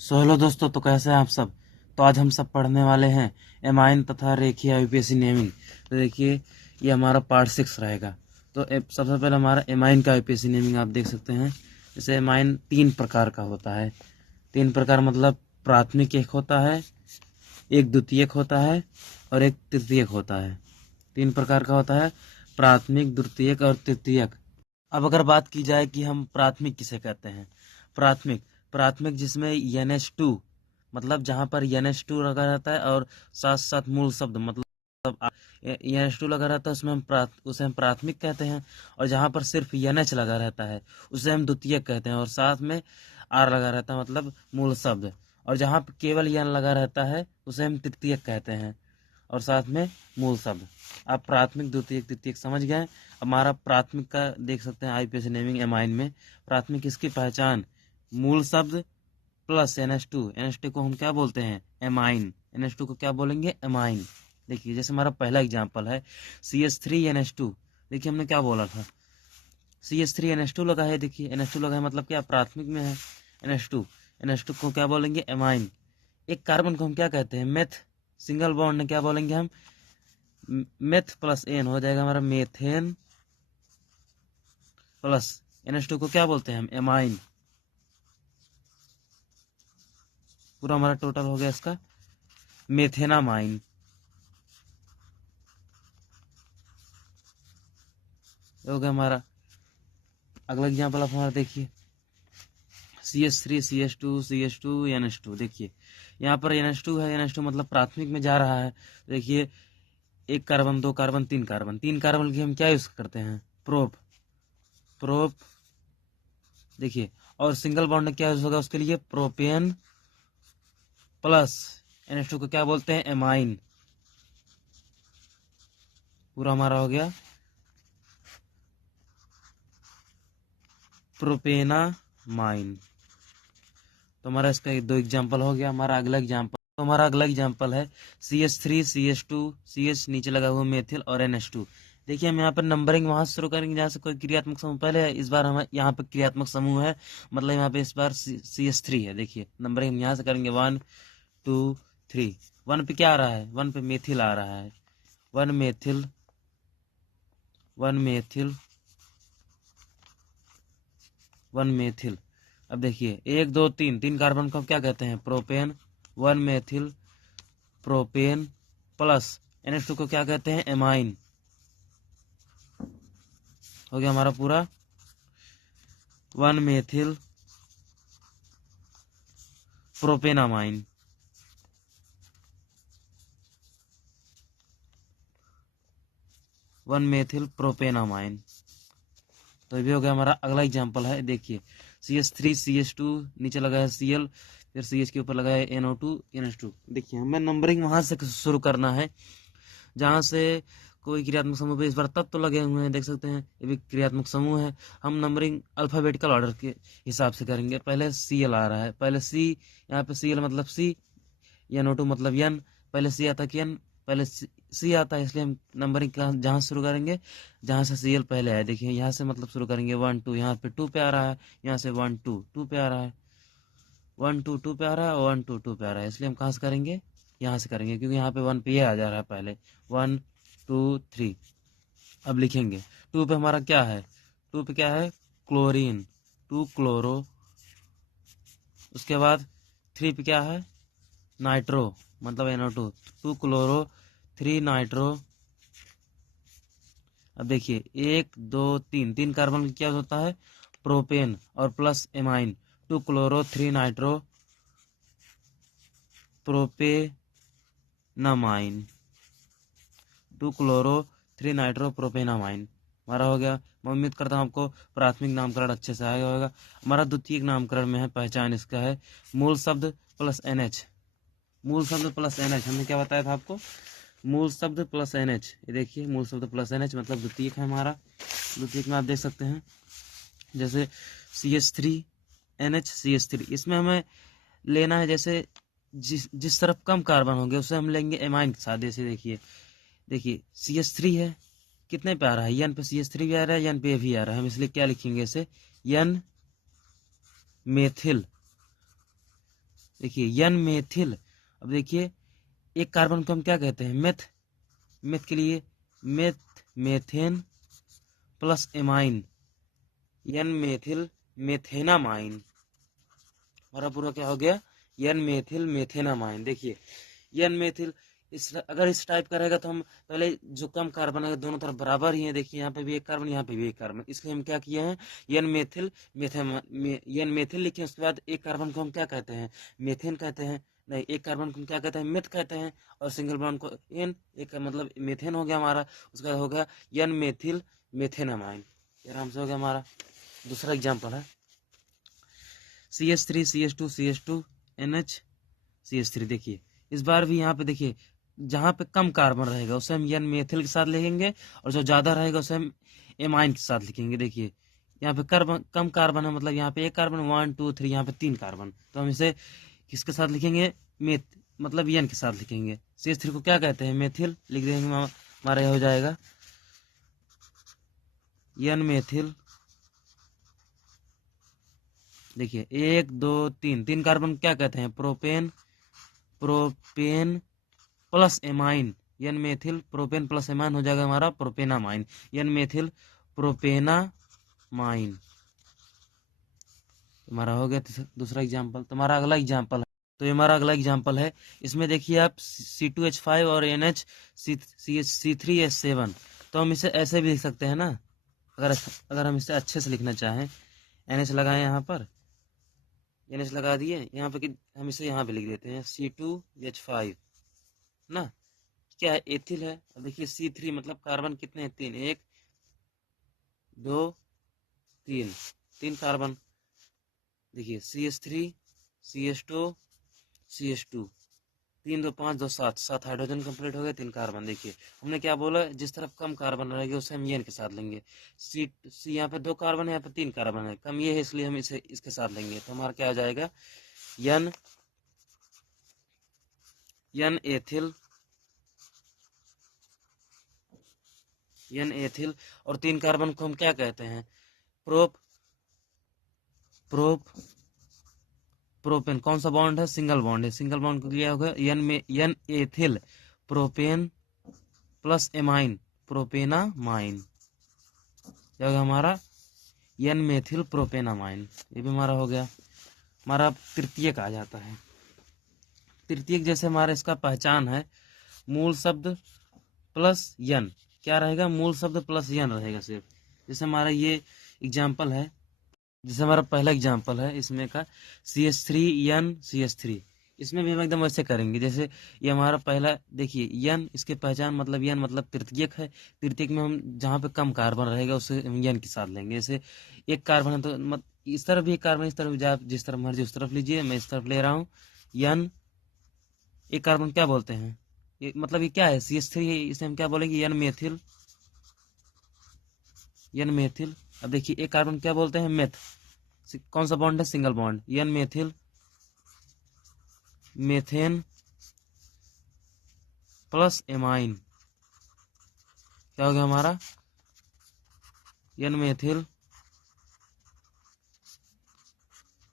Hello दोस्तों, तो कैसे हैं आप सब। तो आज हम सब पढ़ने वाले हैं एमाइन तथा रेखीय यूपीएससी नेमिंग। तो देखिए, ये हमारा पार्ट 6 रहेगा। तो सबसे पहले हमारा एमाइन का यूपीएससी नेमिंग आप देख सकते हैं। जैसे एमाइन 3 प्रकार का होता है। 3 प्रकार मतलब प्राथमिक एक होता है, एक द्वितीयक होता है और एक तृतीयक होता है। 3 प्रकार का होता है, प्राथमिक, द्वितीयक और तृतीयक। अब अगर बात की जाए कि हम प्राथमिक किसे कहते हैं। प्राथमिक प्राथमिक जिसमें NH2 मतलब जहाँ पर NH2 लगा रहता है और साथ साथ मूल शब्द मतलब NH2 लगा रहता है, उसमें उसे हम प्राथमिक कहते हैं। और जहाँ पर सिर्फ NH लगा रहता है उसे हम द्वितीयक कहते हैं और साथ में R लगा रहता है मतलब मूल शब्द। और जहाँ पर केवल N लगा रहता है उसे हम तृतीयक कहते हैं और साथ में मूल शब्द। आप प्राथमिक, द्वितीयक, तृतीयक समझ गए। हमारा प्राथमिक का देख सकते हैं आईपीएस नेमिंग एमाइन में। प्राथमिक इसकी पहचान मूल शब्द प्लस NH2। NH2 को हम क्या बोलते हैं, एमाइन। NH2 को क्या बोलेंगे, एमाइन। देखिए जैसे हमारा पहला एग्जांपल है CH3NH2। देखिए हमने क्या बोला था, CH3NH2 लगा है। देखिए NH2 लगा है मतलब क्या, प्राथमिक में है NH2। NH2 को क्या बोलेंगे, एमाइन। एक कार्बन को हम क्या कहते हैं, मेथ। सिंगल बॉन्ड ने क्या बोलेंगे हम, मेथ प्लस एन हो जाएगा हमारा मेथेन प्लस NH2 को क्या बोलते हैं हम, एमाइन। पूरा हमारा टोटल हो गया इसका मेथेनामाइन। हो गया हमारा। अगला एग्जाम्पल आप हमारा देखिए CH3CH2 देखिए यहाँ पर NH2 है। NH2 मतलब प्राथमिक में जा रहा है। देखिए एक कार्बन, दो कार्बन, तीन कार्बन। तीन कार्बन की हम क्या यूज करते हैं, प्रोप। प्रोप देखिए, और सिंगल बॉन्ड में क्या यूज होगा उसके लिए, प्रोपेन प्लस NH2 को क्या बोलते हैं, एमाइन। पूरा हमारा हो गया प्रोपेनामाइन। तो हमारा इसका 2 एग्जाम्पल हो गया। हमारा अगला एग्जाम्पल है CH3CH2 CH नीचे लगा हुआ मेथिल और NH2। देखिए हम यहाँ पर नंबरिंग वहां से शुरू करेंगे जहाँ से कोई क्रियात्मक समूह पहले है। इस बार हम यहाँ पर क्रियात्मक समूह है, मतलब यहाँ पे इस बार CH3 है। देखिए नंबरिंग हम यहाँ से करेंगे 1 2 3। 1 पे क्या आ रहा है, 1 पे मेथिल आ रहा है। 1 मेथिल, 1 मेथिल, 1 मेथिल। अब देखिए 1 2 3, 3 कार्बन को हम क्या कहते हैं, propane. 1 methyl propane plus NH2 को क्या कहते हैं, एमाइन। हो गया हमारा पूरा 1 मेथिल प्रोपेनामाइन। 1 methyl propanamine. तो ये भी हो गया हमारा। अगला एग्जांपल है, देखिए CH3CH2 नीचे लगा है Cl, फिर CH के ऊपर लगा है NO2 NH2। देखिए हमें नंबरिंग वहां से शुरू करना है जहां से कोई क्रियात्मक समूह पे इस बार तत्व लगे हुए हैं। देख सकते हैं ये भी क्रियात्मक समूह है। हम नंबरिंग अल्फाबेटिकल ऑर्डर के हिसाब से करेंगे। पहले Cl आ रहा है, पहले C। यहाँ पे Cl मतलब C, NO2 मतलब N। पहले C आता कि N, पहले C आता है, इसलिए हम नंबरिंग जहाँ से शुरू करेंगे जहाँ से Cl पहले है। देखिए यहाँ से मतलब शुरू करेंगे 1 2, यहाँ पे 2 पे आ रहा है, यहाँ से 1 2 2 पे आ रहा है, 1 2 2 पे आ रहा है और 1 2 2 पे आ रहा है। इसलिए हम कहाँ से करेंगे, यहाँ से करेंगे क्योंकि यहाँ पे 1 पे ये आ जा रहा है पहले। 1 2 3। अब लिखेंगे 2 पे हमारा क्या है, 2 पे क्या है, क्लोरीन, 2 क्लोरो। उसके बाद 3 पे क्या है, नाइट्रो मतलब NO2, 2 क्लोरो 3 नाइट्रो। अब देखिए 1 2 3, 3 कार्बन क्या होता है, प्रोपेन और plus amine. 2 chloro 3 nitro propanamine. 2 chloro 3 nitro propanamine हमारा हो गया। मैं उम्मीद करता हूँ आपको प्राथमिक नामकरण अच्छे से आया होगा। हमारा द्वितीयक नामकरण में है, पहचान इसका है मूल शब्द प्लस NH। मूल शब्द प्लस NH हमने क्या बताया था आपको, मूल शब्द प्लस NH। ये देखिए मूल शब्द प्लस NH मतलब द्वितीयक है हमारा। द्वितीयक में आप देख सकते हैं जैसे CH3NH CH3, इसमें हमें लेना है जैसे जिस तरफ कम कार्बन होंगे उसे हम लेंगे एमाइन के साथ। जैसे देखिए देखिए CH3 है, कितने पे आ रहा है, N पे CH3 भी आ रहा है, N पे भी आ रहा है। हम इसलिए क्या लिखेंगे इसे, N मेथिल देखिए एन मेथिल। अब देखिए एक कार्बन को हम क्या कहते हैं, मेथ। मेथ के लिए meth methane plus amine, N methyl methanamine. हमारा पूरा क्या हो गया, एन मेथिल मेथेनामाइन। देखिए एन मेथिल, इस अगर इस टाइप का रहेगा तो हम पहले जो कम कार्बन है दोनों तरफ बराबर ही है। देखिए यहाँ पे भी एक कार्बन, यहाँ पे भी एक कार्बन, इसलिए हम क्या किए हैं एन मेथिल एन मेथिल लिखे। उसके बाद एक कार्बन को हम क्या कहते हैं, मेथेन कहते हैं। नहीं, एक कार्बन को हम क्या कहते हैं, मेथ कहते हैं। और सिंगल बॉन्ड को एन, एक मतलब मेथेन हो गया हमारा। उसके बाद हो गया एन मेथिल मेथेनामाइन। ये आराम से हो गया हमारा। दूसरा एग्जाम्पल है CH3 CH2 CH2 NH CH3। देखिए इस बार भी यहाँ पे देखिए जहाँ पे कम कार्बन रहेगा उसे हम एन मेथिल के साथ लिखेंगे, और जो ज्यादा रहेगा उसे हम एमाइन के साथ लिखेंगे। देखिए यहाँ पे कार्बन कम कार्बन है, मतलब यहाँ पे एक कार्बन 1 2 3, यहाँ पे 3 कार्बन, तो हम इसे किसके साथ लिखेंगे, मेथ मतलब एन के साथ लिखेंगे। CH3 को क्या कहते हैं, मेथिल लिख देंगे। हमारा यह हो जाएगा एन मेथिल। देखिए 1 2 3, 3 कार्बन क्या कहते हैं, propane. Propane plus amine, N methyl propane plus amine हो जाएगा हमारा प्रोपेनामाइन, एन मेथिल प्रोपेनामाइन। हमारा हो गया दूसरा एग्जाम्पल। तुम्हारा अगला एग्जाम्पल है, तो ये हमारा अगला एग्जाम्पल है। इसमें देखिए आप C2H5 और NH C3H7। तो हम इसे ऐसे भी लिख सकते हैं ना, अगर हम इसे अच्छे से लिखना चाहें। NH लगाए यहाँ पर, NH लगा दिए यहाँ पे कि हम इसे यहाँ पे लिख देते हैं C2H5 ना, क्या है, एथिल है। अब देखिए C3 मतलब कार्बन कितने हैं, 3, 1 2 3, 3 कार्बन। देखिए CH3 CH2 CH2, 3 2 5 2 7, 7 hydrogen complete हो गए, 3 कार्बन। देखिए हमने क्या बोला, जिस तरफ कम कार्बन रहेगा उसे हम एन के साथ लेंगे। सी यहाँ पे 2 कार्बन है, यहाँ पे 3 कार्बन है, कम ये है इसलिए हम इसे इसके साथ लेंगे। तो हमारा क्या आ जाएगा, N N ethyl, N ethyl. और 3 कार्बन को हम क्या कहते हैं, प्रोप प्रोप प्रोपेन। कौन सा बॉन्ड है, सिंगल बॉन्ड है। सिंगल बॉन्ड को क्या होगा, एन में N ethyl propane plus amine propanamine. क्या होगा हमारा, एन मेथिल प्रोपेनामाइन। ये भी हमारा हो गया। हमारा तृतीयक आ जाता है। तृतीयक जैसे हमारा इसका पहचान है, मूल शब्द प्लस यन। क्या रहेगा, मूल शब्द प्लस यन रहेगा सिर्फ। जैसे हमारा ये एग्जाम्पल है, जैसे हमारा पहला एग्जाम्पल है इसमें का CH3 एन CH3। इसमें भी हम एकदम वैसे करेंगे जैसे ये हमारा पहला। देखिए यन, इसके पहचान मतलब यन मतलब तृतीयक है। तृतीयक में हम जहाँ पे कम कार्बन रहेगा उसे हम यन के साथ लेंगे। जैसे एक कार्बन है तो इस तरफ भी एक कार्बन, इस तरफ भी, आप जिस तरफ मर्जी उस तरफ लीजिए, मैं इस तरफ ले रहा हूँ यन। एक कार्बन क्या बोलते हैं, ये मतलब ये क्या है, CH3 है, इसे हम क्या बोलेंगे, एन मेथिल, एन मेथिल। अब देखिए एक कार्बन क्या बोलते हैं, मेथ। कौन सा बॉन्ड है, single bond, N methyl methane plus amine. क्या हो गया हमारा, एन मेथिल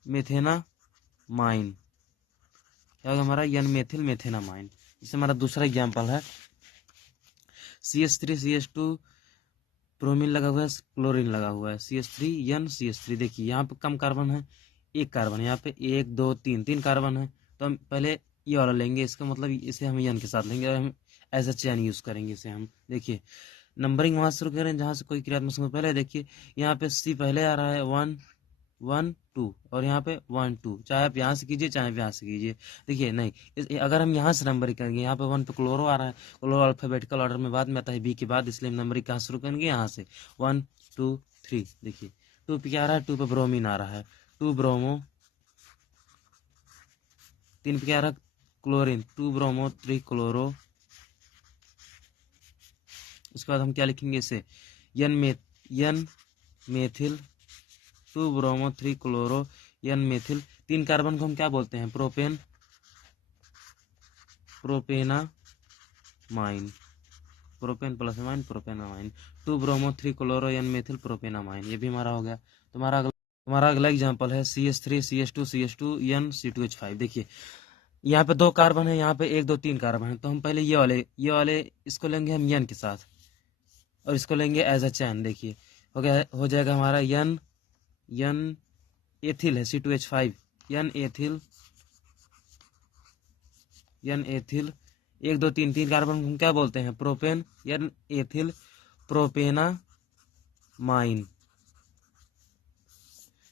मेथेनामाइन। क्या होगा हमारा, एन मेथिल मेथेनामाइन। जैसे हमारा दूसरा एग्जाम्पल है CH3 CH2 ब्रोमीन लगा हुआ है, क्लोरीन लगा हुआ है, CH3 एन CH3। देखिए यहाँ पे कम कार्बन है, एक कार्बन, यहाँ पे 1 2 3, 3 कार्बन है। तो हम पहले ये वाला लेंगे, इसका मतलब इसे हम एन के साथ लेंगे और हम एज अ चैन यूज करेंगे इसे हम। देखिए नंबरिंग वहां से शुरू करें जहां से कोई क्रियात्मक संख्या पहले। देखिए यहाँ पे C पहले आ रहा है, 1 1 2, और यहाँ पे 1 2, चाहे आप यहाँ से कीजिए चाहे आप यहाँ से कीजिए। देखिए नहीं, अगर हम यहाँ से नंबरिंग करेंगे, यहाँ पे 1 पे क्लोरो आ रहा है, क्लोरो अल्फाबेटिकल ऑर्डर में बाद में आता है B के बाद, इसलिए हम नंबरिंग कहाँ शुरू करेंगे, यहाँ से 1 2 3। देखिए 2 पे क्या आ रहा है, 2 पे ब्रोमीन आ रहा है, 2 ब्रोमो। 3 पे क्या आ रहा है, क्लोरीन, 2 ब्रोमो 3 क्लोरो। उसके बाद हम क्या लिखेंगे इसे, N methyl 2 bromo 3 chloro, N methyl. 3 carbon को हम क्या बोलते हैं, propane propanamine, propane plus amine propanamine, 2 bromo 3 chloro N methyl propanamine. ये भी हमारा हो गया। तुम्हारा हमारा अगला एग्जाम्पल है CH3 CH2 CH2 N C2H5। देखिए यहाँ पे 2 कार्बन है, यहाँ पे 1 2 3 कार्बन है। तो हम पहले ये वाले इसको लेंगे हम N के साथ और इसको लेंगे एज अ चैन। देखिए हो जाएगा हमारा N एथिल है C2H5 N एथिल 1 2 3 3 कार्बन हम क्या बोलते हैं? Propane. N ethyl propanamine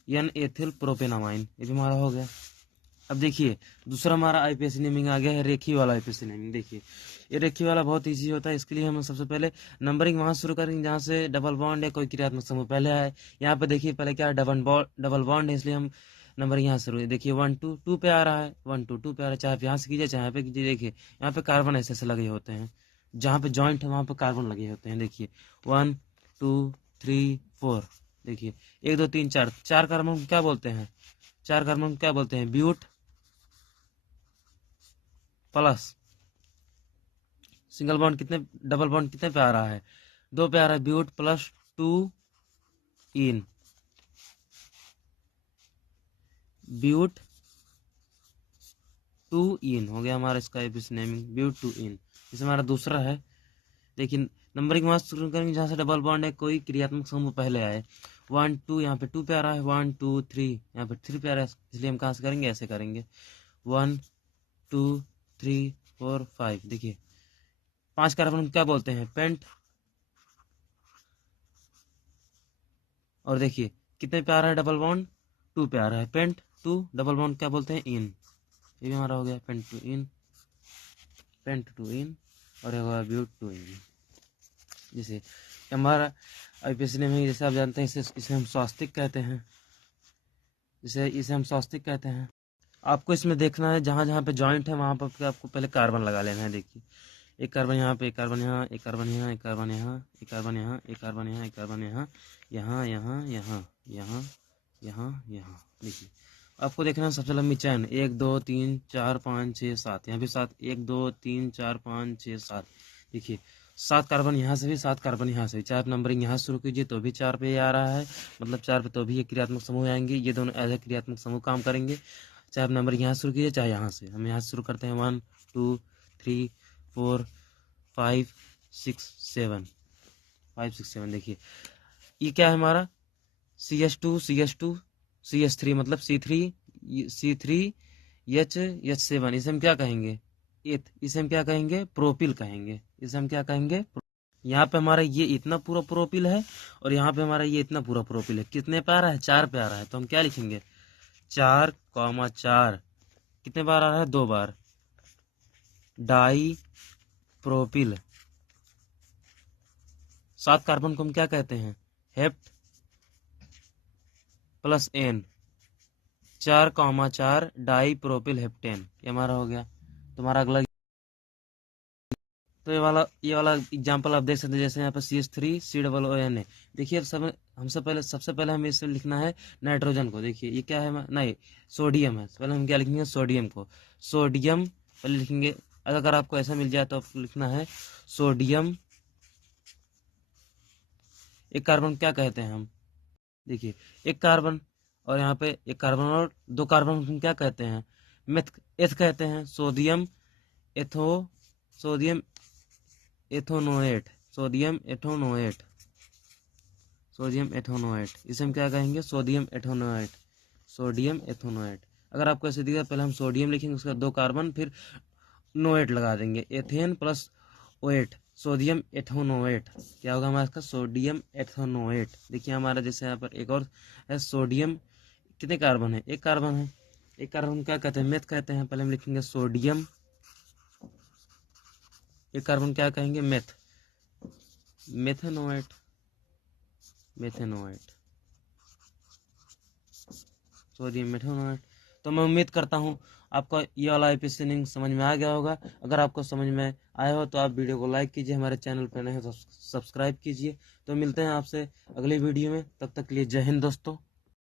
N ethyl propanamine. ये भी हमारा हो गया। अब देखिए दूसरा हमारा आईपीएसी नेमिंग आ गया है रेखी वाला आईपीएसी नेमिंग। देखिए ये रेखी वाला बहुत इजी होता है। इसके लिए हम सबसे पहले नंबरिंग वहां शुरू करेंगे जहाँ से डबल बॉन्ड या कोई क्रियात्मक समूह पहले आए। यहाँ पे देखिए पहले क्या डबल बॉन्ड है, इसलिए हम नंबरिंग यहाँ शुरू है। देखिए 1 2 2 पे आ रहा है, 1 2 2 पे आ रहा है, चाहे आप यहाँ से कीजिए चाहे यहाँ पे कीजिए। देखिए यहाँ पे कार्बन ऐसे ऐसे लगे होते हैं, जहाँ पे जॉइंट है वहां पे कार्बन लगे होते हैं। देखिए 1 2 3 4। देखिए 1 2 3 4 4 कार्बन को क्या बोलते हैं? 4 कार्बन को क्या बोलते हैं? ब्यूट प्लस सिंगल बॉन्ड कितने, डबल बॉन्ड कितने पे आ रहा है? 2 पे आ रहा है। ब्यूट प्लस 2 इन, ब्यूट 2 इन हो गया हमारा इसका आईपीएसी नेमिंग, ब्यूट 2 इन। इसे हमारा दूसरा है। लेकिन नंबरिंग वहां शुरू करेंगे जहां से डबल बॉन्ड है, कोई क्रियात्मक समूह पहले आए। 1 2 यहाँ पे 2 पे आ रहा है, 1 2 3 यहाँ पे 3 पे आ रहा है, इसलिए हम कहाँ से करेंगे? ऐसे करेंगे 1 2 3 4 5। देखिए 5 कार्बन क्या बोलते हैं? पेंट। और देखिए कितने पे आ रहा है डबल बॉन्ड? 2 पे आ रहा है, पेंट 2। डबल बॉन्ड क्या बोलते हैं? इन। ये भी हमारा हो गया पेंट 2 इन, पेंट 2 इन। और होगा ब्यूट 2 इन। जैसे हमारा आईपीएसी नेमिंग जैसे आप जानते हैं इसे हम स्वास्तिक कहते हैं, इसे हम स्वास्तिक कहते हैं। आपको इसमें देखना है जहाँ जहाँ पे जॉइंट है वहां पर आपको पहले कार्बन लगा लेना है। देखिए एक कार्बन यहाँ पे, एक कार्बन यहाँ, एक कार्बन यहाँ, एक कार्बन यहाँ, एक कार्बन यहाँ, एक कार्बन यहाँ, एक कार्बन यहाँ, यहाँ यहाँ यहाँ यहाँ यहाँ यहाँ। देखिए आपको देखना है सबसे लंबी चैन 1 2 3 4 5 6 7, यहाँ भी 7 1 2 3 4 5 6 7। देखिए 7 कार्बन यहाँ से भी, 7 कार्बन यहाँ से भी। चाहे आप नंबरिंग यहाँ शुरू कीजिए तो भी 4 पे आ रहा है, मतलब 4 पे तो भी ये क्रियात्मक समूह आएंगे। ये दोनों एज ए क्रियात्मक समूह काम करेंगे। चाहे आप नंबरिंग यहाँ शुरू कीजिए चाहे यहाँ से। हम यहाँ से शुरू करते हैं 1 2 3 4 5 6 7, 5 6 7। देखिए ये क्या है हमारा? CH2 CH2 CH3 मतलब C3H7। इसे हम क्या कहेंगे? इसे हम क्या कहेंगे? प्रोपिल कहेंगे। इसे हम क्या कहेंगे? यहाँ पे हमारा ये इतना पूरा प्रोपिल है और यहाँ पे हमारा ये इतना पूरा प्रोपिल है। कितने पे आ रहा है? 4 पे आ रहा है। तो हम क्या लिखेंगे? 4,4 कितने बार आ रहा है? 2 बार। Die propyl. 7 कार्बन को हम क्या कहते हैं? Hept plus N, 4,4 di propyl heptane. ये हमारा हो गया। तुम्हारा अगला तो ये वाला एग्जांपल आप देख सकते हैं। जैसे यहाँ पर CH3COON है। देखिए सबसे पहले हमें इसमें लिखना है नाइट्रोजन को। देखिए ये क्या है? नहीं, सोडियम है। पहले हम क्या लिखेंगे? सोडियम को। सोडियम पहले लिखेंगे। अगर आपको ऐसा मिल जाए तो आपको लिखना है सोडियम। एक कार्बन क्या कहते हैं हम? देखिए एक कार्बन और यहाँ पे एक कार्बन और 2 कार्बन हम क्या कहते हैं? एथ कहते हैं। Sodium ethanoate, sodium ethanoate, sodium ethanoate. इसे हम क्या कहेंगे? Sodium ethanoate, sodium ethanoate. अगर आपको ऐसे दिखा पहले हम सोडियम लिखेंगे, उसका 2 कार्बन फिर नोएट लगा देंगे, एथेन प्लस ओएट, सोडियम एथोनोएट। क्या होगा हमारा इसका? सोडियम एथोनोएट। देखिए हमारा जैसे यहाँ पर एक और है सोडियम। कितने कार्बन है? 1 कार्बन है। एक कार्बन क्या कहते हैं? मेथ कहते हैं। पहले हम लिखेंगे सोडियम। एक कार्बन क्या कहेंगे? Meth, methanoate, methanoate, sodium methanoate. तो मैं उम्मीद करता हूँ आपको ये वाला आईपीएसी समझ में आ गया होगा। अगर आपको समझ में आया हो तो आप वीडियो को लाइक कीजिए, हमारे चैनल पर नए हो तो सब्सक्राइब कीजिए। तो मिलते हैं आपसे अगली वीडियो में, तब तक के लिए जय हिंद दोस्तों।